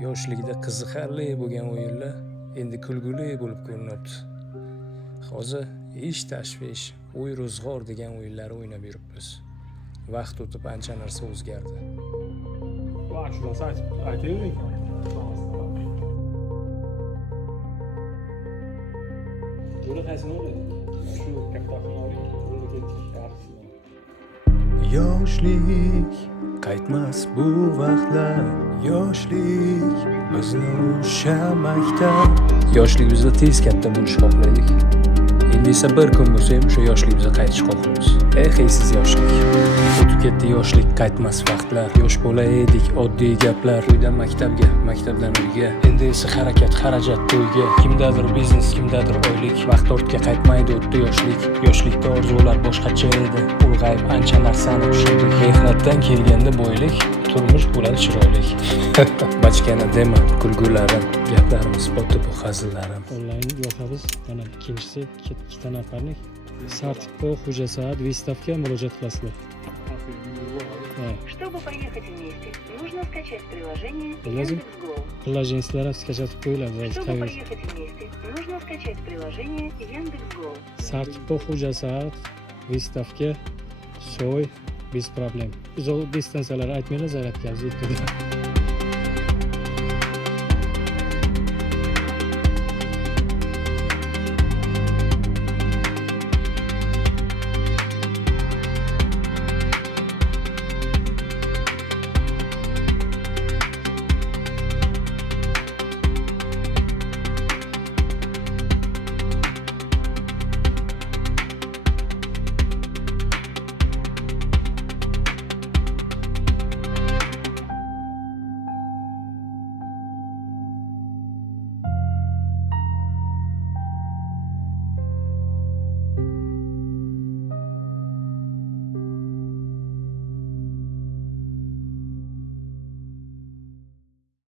Yoshligida qiziqarli bo'lgan o'yinlar endi kulguli bo'lib ko'rinyapti. Hozir ish tashvish, uy ro'zg'or degan o'yinlar o'ynab yuribmiz. Vaqt o'tib ancha narsa o'zgardi. Shunaqasi aytaylik. Buni qaysini o'ylaydi? Shu katta finalga ketdik, yarısini. Yoshlik qaytmas bu vaqtlar, yoshlik bizni o'sha maktab. Yoshligimizda tez katta bo'lish xohlaydik. Endi esa bir kun bo'lsa ham o'sha yoshligimizga qaytish xohlaymiz. Siz yoshlik. O'tib ketdi yoshlik, qaytmas vaqtlar. Yosh bola edik, oddiy gaplar. Uydan maktabga, maktabdan uyga. Endi esa harakat, xarajat to'yga. Kimdadir biznes, kimdadir oylik. Vaqt ortga qaytmaydi, o'tdi yoshlik. Yoshlikda orzular boshqacha edi. Ulg'ayib ancha narsani tushundik. Mehnatdan kelganda boylik, turmush bo'ladi chiroyli. Bachkana dema, kulgularim, gaplarimiz botdi bu hazillarim. Onlayn yo'qamiz. Mana ikkinchisi ikkita nafarlik. Sartiko Xo'jasaad выставка murojaat qilasizlar. Чтобы поехать вместе, нужно скачать приложение Лазим? Яндекс.Го. Приложениялар skачать qo'yiladi. Чтобы поехать вместе, нужно скачать приложение Яндекс.Го. Sartiko Xo'jasaad выставка soy без проблем. Uzoq distansiyalar aytmaylar, zaryadkamiz yetadi.